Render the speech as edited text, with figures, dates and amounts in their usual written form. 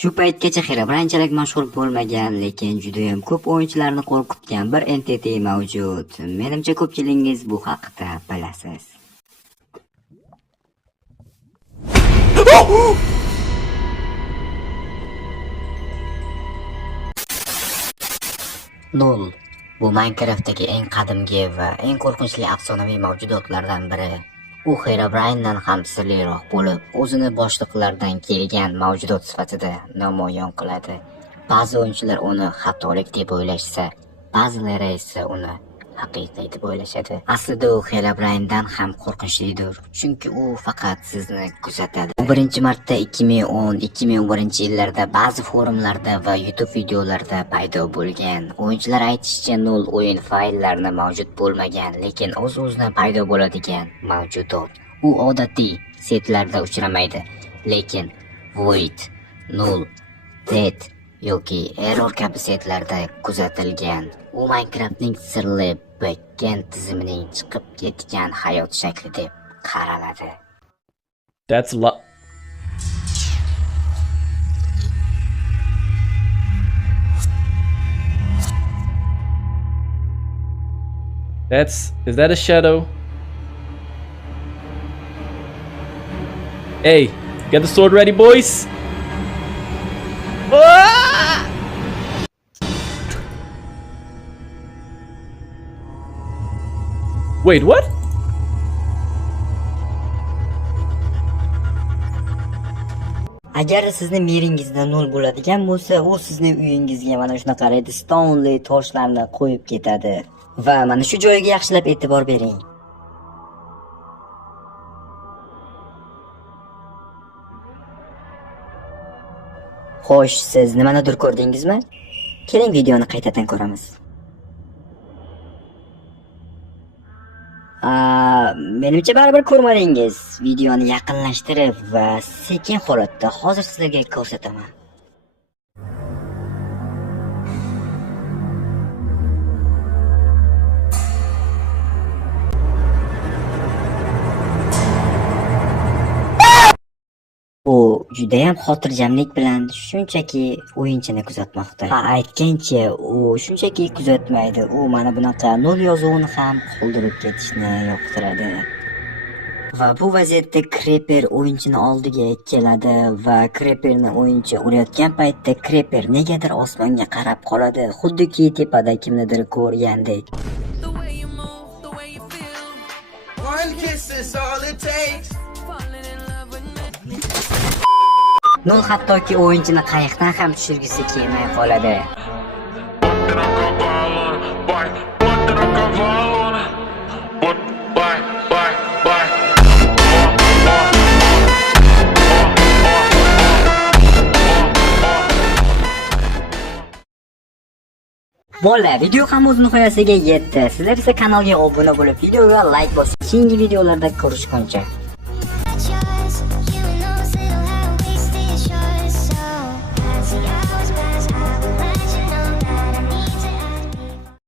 Shu paytgacha Herobrine'chalik mashhur bo'lmagan, lekin juda ham ko'p o'yinchilarni qo'rqitgan bir entity mavjud. Menimcha ko'pchiligingiz bu haqida bilasiz. Null. Bu Minecraft'dagi eng qadimgi va eng qo'rqinchli afsonaviy mavjudotlardan biri. U Herobrine'dan ham sirliroq bo'lib, o'zini boshliqlardan kelgan mavjudot sifatida namoyon qiladi. Ba'zi o'yinchilar uni xatolik deb o'ylashsa, ba'zilari esa uni haqiqiy deb o'ylashadi. Aslida u Herobrine'dan ham qo'rqinchlidir, chunki u faqat sizni kuzatadi. Birinchi marta 2010-2011 yillarda ba'zi forumlarda va YouTube videolarda paydo bo'lgan. O'yinchilar aytishicha, Null o'yin fayllarini mavjud bo'lmagan, lekin o'z-o'zidan paydo bo'ladigan mavjudot. U odatiy setlarda uchramaydi, lekin Void, Null, Dead yoki Error kabi setlarda kuzatilgan. U Minecraftning sirli backend tizimining chiqib ketgan hayot shakli deb qaraladi. That's a lot. Is that a shadow? Hey, get the sword ready, boys. Ah! Wait, what? Agar sizni miringizda nol bo'ladigan bo'lsa, u sizning uyingizga mana shunaqa redstone'li toshlarni qo'yib ketadi. Va mana shu joyiga yaxshilab e'tibor bering. Xo'sh, siz nimanidir ko'rdingizmi? Keling videoni qaytadan ko'ramiz. Menimcha baribir ko'rmadingiz. Videoni yaqinlashtirib va sekin holatda hozir sizlarga ko'rsataman. U juda ham xotirjamlik bilan shunchaki o'yinchini kuzatmoqda. Aytgancha, u shunchaki kuzatmaydi. U mana bunaqa nol yozuvini ham qoldirib ketishni yoqtiradi. Va bu vaziyatda Creeper o'yinchini oldiga keladi va Creeperni o'yinchi urayotgan paytda Creeper negadir osmonga qarab qoladi, xuddiki tepada kimnidir ko'rgandek. Null hattoki o'yinchini qayiqdan ham tushirgisi kelmay qoladi. Bola, video ham o'z nihoyasiga yetdi. Sizlar esa kanalga obuna bo'lib, videoga like bosing. Keyingi videolarda ko'rishguncha